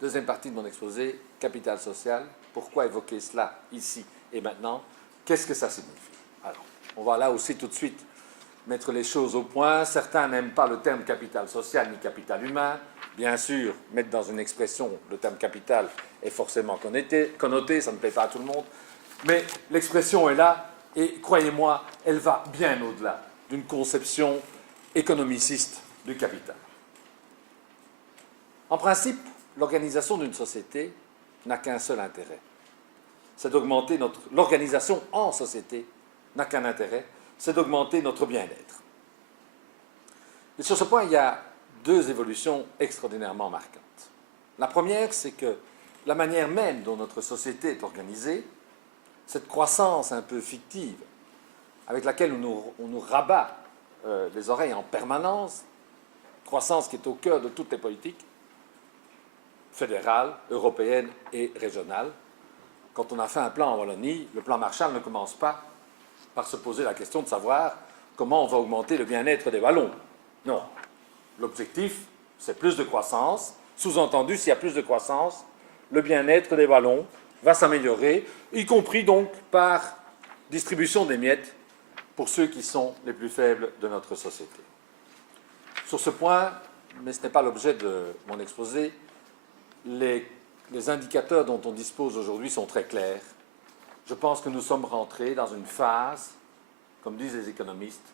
Deuxième partie de mon exposé, capital social. Pourquoi évoquer cela ici et maintenant? Qu'est-ce que ça signifie? Alors, on va là aussi tout de suite mettre les choses au point. Certains n'aiment pas le terme capital social ni capital humain. Bien sûr, mettre dans une expression le terme capital est forcément connoté, ça ne plaît pas à tout le monde. Mais l'expression est là et croyez-moi, elle va bien au-delà d'une conception économiciste du capital. En principe, l'organisation d'une société n'a qu'un seul intérêt. C'est d'augmenter l'organisation en société n'a qu'un intérêt, c'est d'augmenter notre bien-être. Et sur ce point, il y a deux évolutions extraordinairement marquantes. La première, c'est que la manière même dont notre société est organisée, cette croissance un peu fictive avec laquelle on nous rabat les oreilles en permanence, croissance qui est au cœur de toutes les politiques, fédérales, européennes et régionales. Quand on a fait un plan en Wallonie, le plan Marshall ne commence pas par se poser la question de savoir comment on va augmenter le bien-être des Wallons. Non. L'objectif, c'est plus de croissance. Sous-entendu, s'il y a plus de croissance, le bien-être des Wallons va s'améliorer, y compris donc par distribution des miettes pour ceux qui sont les plus faibles de notre société. Sur ce point, mais ce n'est pas l'objet de mon exposé, les indicateurs dont on dispose aujourd'hui sont très clairs. Je pense que nous sommes rentrés dans une phase, comme disent les économistes,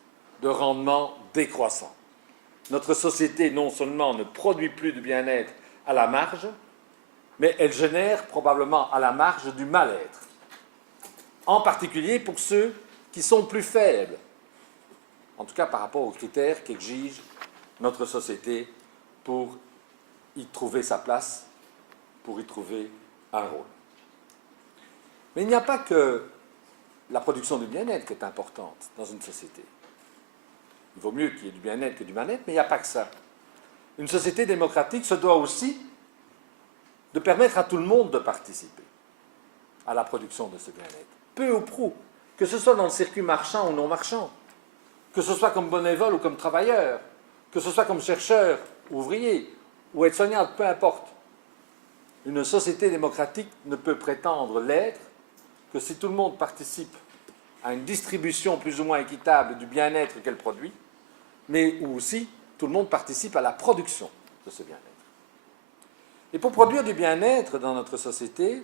de rendement décroissant. Notre société, non seulement ne produit plus de bien-être à la marge, mais elle génère probablement à la marge du mal-être. En particulier pour ceux qui sont plus faibles, en tout cas par rapport aux critères qu'exige notre société pour y trouver sa place, pour y trouver un rôle. Mais il n'y a pas que la production du bien-être qui est importante dans une société. Il vaut mieux qu'il y ait du bien-être que du mal-être, mais il n'y a pas que ça. Une société démocratique se doit aussi de permettre à tout le monde de participer à la production de ce bien-être, peu ou prou, que ce soit dans le circuit marchand ou non marchand, que ce soit comme bénévole ou comme travailleur, que ce soit comme chercheur, ouvrier ou aide-soignante, peu importe. Une société démocratique ne peut prétendre l'être que si tout le monde participe à une distribution plus ou moins équitable du bien-être qu'elle produit, mais aussi tout le monde participe à la production de ce bien-être. Et pour produire du bien-être dans notre société,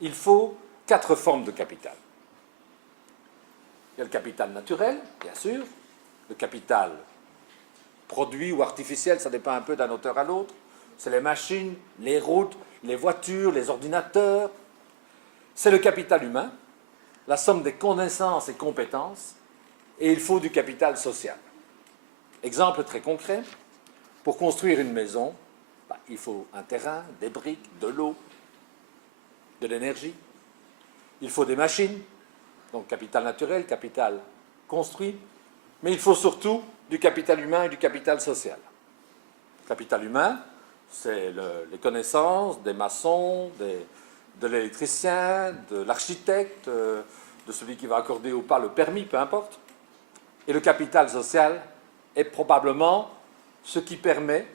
il faut 4 formes de capital. Il y a le capital naturel, bien sûr, le capital produit ou artificiel, ça dépend un peu d'un auteur à l'autre, c'est les machines, les routes, les voitures, les ordinateurs. C'est le capital humain, la somme des connaissances et compétences, et il faut du capital social. Exemple très concret, pour construire une maison, il faut un terrain, des briques, de l'eau, de l'énergie. Il faut des machines, donc capital naturel, capital construit, mais il faut surtout du capital humain et du capital social. Capital humain, c'est les connaissances des maçons, de l'électricien, de l'architecte, de celui qui va accorder ou pas le permis, peu importe. Et le capital social est probablement ce qui permet,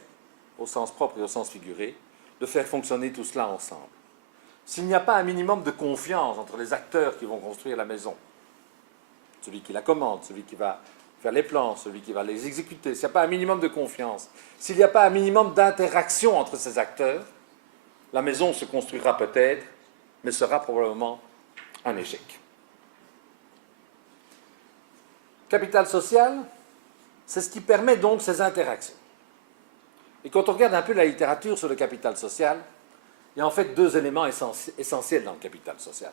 au sens propre et au sens figuré, de faire fonctionner tout cela ensemble. S'il n'y a pas un minimum de confiance entre les acteurs qui vont construire la maison, celui qui la commande, celui qui va faire les plans, celui qui va les exécuter, s'il n'y a pas un minimum de confiance, s'il n'y a pas un minimum d'interaction entre ces acteurs, la maison se construira peut-être, mais sera probablement un échec. Capital social, c'est ce qui permet donc ces interactions. Et quand on regarde un peu la littérature sur le capital social, il y a en fait 2 éléments essentiels dans le capital social,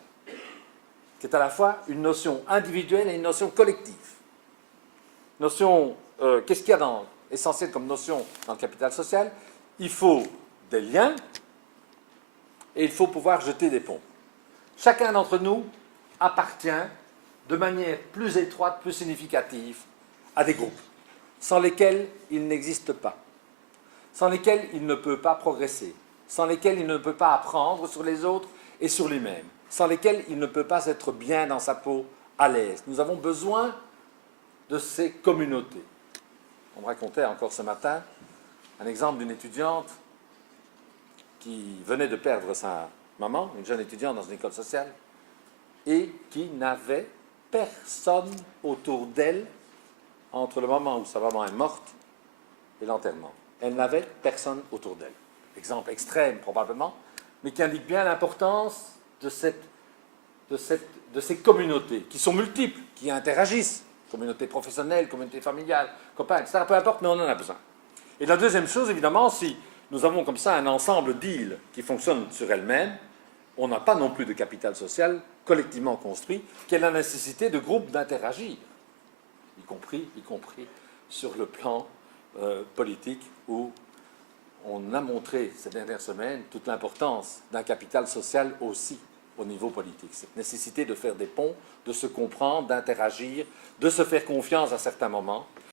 qui est à la fois une notion individuelle et une notion collective. Qu'est-ce qu'il y a essentiel comme notion dans le capital social? Il faut des liens et il faut pouvoir jeter des ponts. Chacun d'entre nous appartient de manière plus étroite, plus significative à des groupes, sans lesquels il n'existe pas, sans lesquels il ne peut pas progresser, sans lesquels il ne peut pas apprendre sur les autres et sur lui-même, sans lesquels il ne peut pas être bien dans sa peau, à l'aise. Nous avons besoin de ces communautés. On me racontait encore ce matin un exemple d'une étudiante qui venait de perdre sa maman, une jeune étudiante dans une école sociale, et qui n'avait personne autour d'elle entre le moment où sa maman est morte et l'enterrement. Elle n'avait personne autour d'elle. Exemple extrême probablement, mais qui indique bien l'importance de ces communautés, qui sont multiples, qui interagissent, communauté professionnelle, communauté familiale, copains, etc., peu importe, mais on en a besoin. Et la deuxième chose, évidemment, si nous avons comme ça un ensemble d'îles qui fonctionnent sur elles-mêmes, on n'a pas non plus de capital social collectivement construit, qui a la nécessité de groupes d'interagir, y compris sur le plan politique, où on a montré ces dernières semaines toute l'importance d'un capital social aussi au niveau politique. Cette nécessité de faire des ponts, de se comprendre, d'interagir, de se faire confiance à certains moments,